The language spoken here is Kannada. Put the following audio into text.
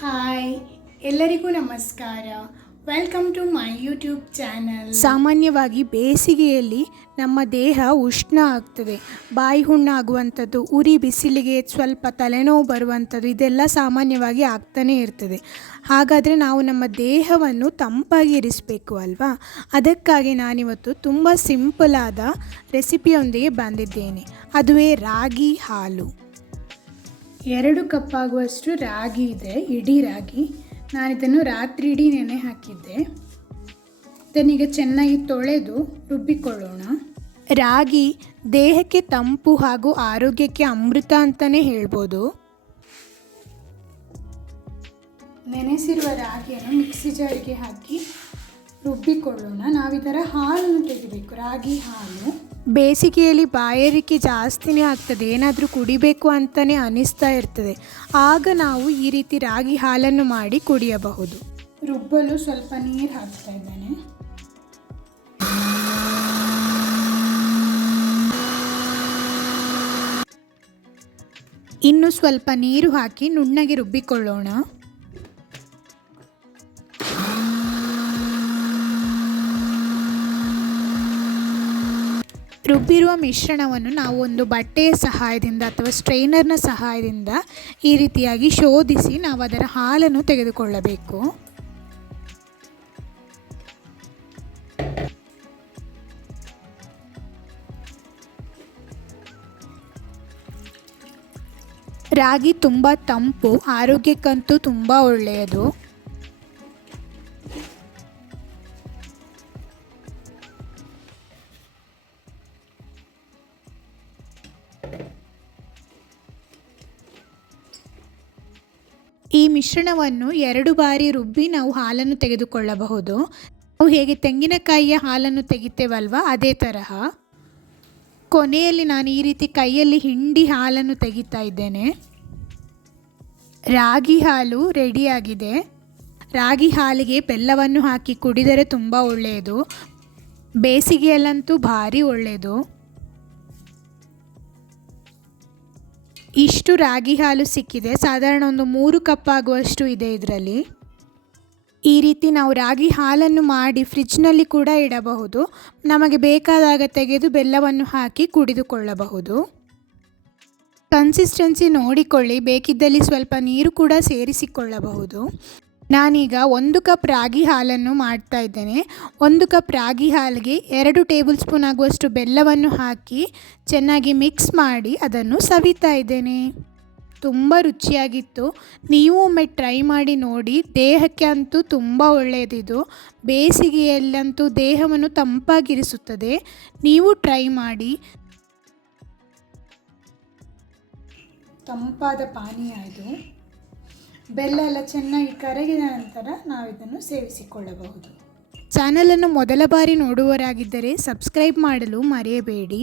ಹಾಯ್, ಎಲ್ಲರಿಗೂ ನಮಸ್ಕಾರ. Welcome to my YouTube channel. ಸಾಮಾನ್ಯವಾಗಿ ಬೇಸಿಗೆಯಲ್ಲಿ ನಮ್ಮ ದೇಹ ಉಷ್ಣ ಆಗ್ತದೆ, ಬಾಯಿ ಹುಣ್ಣಾಗುವಂಥದ್ದು, ಉರಿ ಬಿಸಿಲಿಗೆ ಸ್ವಲ್ಪ ತಲೆನೋವು ಬರುವಂಥದ್ದು, ಇದೆಲ್ಲ ಸಾಮಾನ್ಯವಾಗಿ ಆಗ್ತಾನೇ ಇರ್ತದೆ. ಹಾಗಾದರೆ ನಾವು ನಮ್ಮ ದೇಹವನ್ನು ತಂಪಾಗಿ ಇರಿಸಬೇಕು ಅಲ್ವಾ? ಅದಕ್ಕಾಗಿ ನಾನಿವತ್ತು ತುಂಬ ಸಿಂಪಲಾದ ರೆಸಿಪಿಯೊಂದಿಗೆ ಬಂದಿದ್ದೇನೆ. ಅದುವೇ ರಾಗಿ ಹಾಲು. 2 ಕಪ್ ಆಗುವಷ್ಟು ರಾಗಿ ಇದೆ, ಇಡೀ ರಾಗಿ. ನಾನಿದನ್ನು ರಾತ್ರಿ ಇಡೀ ನೆನೆ ಹಾಕಿದ್ದೆ. ಇದನ್ನೀಗ ಚೆನ್ನಾಗಿ ತೊಳೆದು ರುಬ್ಬಿಕೊಳ್ಳೋಣ. ರಾಗಿ ದೇಹಕ್ಕೆ ತಂಪು ಹಾಗೂ ಆರೋಗ್ಯಕ್ಕೆ ಅಮೃತ ಅಂತಲೇ ಹೇಳ್ಬೋದು. ನೆನೆಸಿರುವ ರಾಗಿಯನ್ನು ಮಿಕ್ಸಿ ಜಾರಿಗೆ ಹಾಕಿ ರುಬ್ಬಿಕೊಳ್ಳೋಣ. ನಾವಿದರ ಹಾಲನ್ನು ತೆಗಿಬೇಕು, ರಾಗಿ ಹಾಲು. ಬೇಸಿಗೆಯಲ್ಲಿ ಬಾಯಾರಿಕೆ ಜಾಸ್ತಿನೇ ಆಗ್ತದೆ, ಏನಾದರೂ ಕುಡಿಬೇಕು ಅಂತಲೇ ಅನಿಸ್ತಾ ಇರ್ತದೆ. ಆಗ ನಾವು ಈ ರೀತಿ ರಾಗಿ ಹಾಲನ್ನು ಮಾಡಿ ಕುಡಿಯಬಹುದು. ರುಬ್ಬಲು ಸ್ವಲ್ಪ ನೀರು ಹಾಕ್ತಾ ಇದ್ದೇನೆ. ಇನ್ನು ಸ್ವಲ್ಪ ನೀರು ಹಾಕಿ ನುಣ್ಣಗೆ ರುಬ್ಬಿಕೊಳ್ಳೋಣ. ರುಬ್ಬಿರುವ ಮಿಶ್ರಣವನ್ನು ನಾವು ಒಂದು ಬಟ್ಟೆಯ ಸಹಾಯದಿಂದ ಅಥವಾ ಸ್ಟ್ರೈನರ್ನ ಸಹಾಯದಿಂದ ಈ ರೀತಿಯಾಗಿ ಶೋಧಿಸಿ ನಾವು ಅದರ ಹಾಲನ್ನು ತೆಗೆದುಕೊಳ್ಳಬೇಕು. ರಾಗಿ ತುಂಬ ತಂಪು, ಆರೋಗ್ಯಕ್ಕಂತೂ ತುಂಬ ಒಳ್ಳೆಯದು. ಈ ಮಿಶ್ರಣವನ್ನು 2 ಬಾರಿ ರುಬ್ಬಿ ನಾವು ಹಾಲನ್ನು ತೆಗೆದುಕೊಳ್ಳಬಹುದು. ನಾವು ಹೇಗೆ ತೆಂಗಿನಕಾಯಿಯ ಹಾಲನ್ನು ತೆಗಿತೇವಲ್ವ, ಅದೇ ತರಹ. ಕೊನೆಯಲ್ಲಿ ನಾನು ಈ ರೀತಿ ಕೈಯಲ್ಲಿ ಹಿಂಡಿ ಹಾಲನ್ನು ತೆಗಿತಾ ಇದ್ದೇನೆ. ರಾಗಿ ಹಾಲು ರೆಡಿಯಾಗಿದೆ. ರಾಗಿ ಹಾಲಿಗೆ ಬೆಲ್ಲವನ್ನು ಹಾಕಿ ಕುಡಿದರೆ ತುಂಬ ಒಳ್ಳೆಯದು. ಬೇಸಿಗೆಯಲ್ಲಂತೂ ಭಾರಿ ಒಳ್ಳೆಯದು. ಇಷ್ಟು ರಾಗಿ ಹಾಲು ಸಿಕ್ಕಿದೆ. ಸಾಧಾರಣ ಒಂದು 3 ಕಪ್ ಆಗುವಷ್ಟು ಇದೆ ಇದರಲ್ಲಿ. ಈ ರೀತಿ ನಾವು ರಾಗಿ ಹಾಲನ್ನು ಮಾಡಿ ಫ್ರಿಜ್ನಲ್ಲಿ ಕೂಡ ಇಡಬಹುದು. ನಮಗೆ ಬೇಕಾದಾಗ ತೆಗೆದು ಬೆಲ್ಲವನ್ನು ಹಾಕಿ ಕುಡಿದುಕೊಳ್ಳಬಹುದು. ಕನ್ಸಿಸ್ಟೆನ್ಸಿ ನೋಡಿಕೊಳ್ಳಿ, ಬೇಕಿದ್ದಲ್ಲಿ ಸ್ವಲ್ಪ ನೀರು ಕೂಡ ಸೇರಿಸಿಕೊಳ್ಳಬಹುದು. ನಾನೀಗ 1 ಕಪ್ ರಾಗಿ ಹಾಲನ್ನು ಮಾಡ್ತಾ ಇದ್ದೇನೆ. 1 ಕಪ್ ರಾಗಿ ಹಾಲಿಗೆ 2 ಟೇಬಲ್ ಸ್ಪೂನ್ ಆಗುವಷ್ಟು ಬೆಲ್ಲವನ್ನು ಹಾಕಿ ಚೆನ್ನಾಗಿ ಮಿಕ್ಸ್ ಮಾಡಿ ಅದನ್ನು ಸವಿತಾ ಇದ್ದೇನೆ. ತುಂಬ ರುಚಿಯಾಗಿತ್ತು. ನೀವು ಒಮ್ಮೆ ಟ್ರೈ ಮಾಡಿ ನೋಡಿ. ದೇಹಕ್ಕೆ ಅಂತೂ ತುಂಬ ಒಳ್ಳೆಯದಿದು. ಬೇಸಿಗೆಯಲ್ಲಂತೂ ದೇಹವನ್ನು ತಂಪಾಗಿರಿಸುತ್ತದೆ. ನೀವು ಟ್ರೈ ಮಾಡಿ. ತಂಪಾದ ಪಾನೀಯ ಇದು. ಬೆಲ್ಲ ಎಲ್ಲ ಚೆನ್ನಾಗಿ ಕರಗಿದ ನಂತರ ನಾವಿದನ್ನು ಸೇವಿಸಿಕೊಳ್ಳಬಹುದು. ಚಾನಲನ್ನು ಮೊದಲ ಬಾರಿ ನೋಡುವವರಾಗಿದ್ದರೆ ಸಬ್ಸ್ಕ್ರೈಬ್ ಮಾಡಲು ಮರೆಯಬೇಡಿ.